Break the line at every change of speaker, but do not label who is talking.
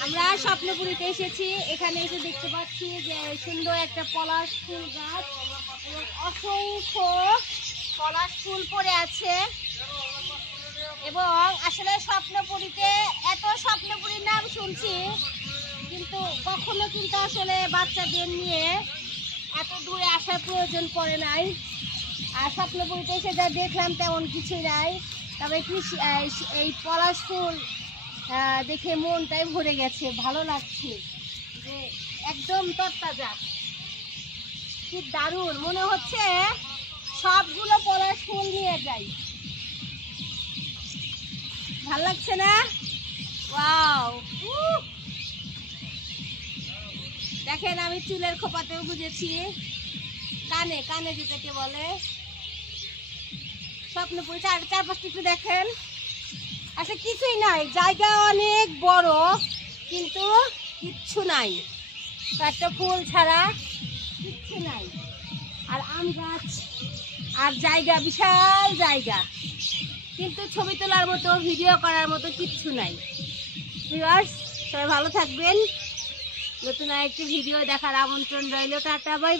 আমরা স্বপ্নপুরীতে এসেছি। এখানে এসে দেখতে পাচ্ছি যে সুন্দর একটা পলাশ ফুল গাছ অসংখ্য পলাশ ফুল পড়ে আছে। এবং আসলে স্বপ্নপুরীতে এত স্বপ্নপুরীর নাম শুনছি, কিন্তু কখনো কিন্তু আসলে বাচ্চাদের নিয়ে এত দূরে আসার প্রয়োজন পড়ে নাই। আর স্বপ্নপুরীতে এসে যা দেখলাম তেমন কিছুই নাই। তবে কৃষি এই- পলাশ ফুল দেখে মনটাই ভরে গেছে, ভালো লাগছে। যে একদম তরতাজা। কি দারুণ। মনে হচ্ছে সবগুলো পলাশ ফুল নিয়ে যাই। ভালো লাগছে না? ওয়াও। দেখেন, আমি চুলের খোপাতেও বুঝেছি। কানে কানে যেটাকে বলে। স্বপ্নপুরি, চার চারপাশটা একটু দেখেন। আচ্ছা কিছুই নাই। জায়গা অনেক বড়, কিন্তু কিচ্ছু নাই। একটা ফুল ছাড়া কিচ্ছু নাই। আর আম গাছ আর জায়গা, বিশাল জায়গা। কিন্তু ছবি তোলার মতো, ভিডিও করার মতো কিচ্ছু নাই। ভিউয়ার্স, সবাই ভালো থাকবেন। নতুন আরেকটি ভিডিও দেখার আমন্ত্রণ রইল, টাটা বাই।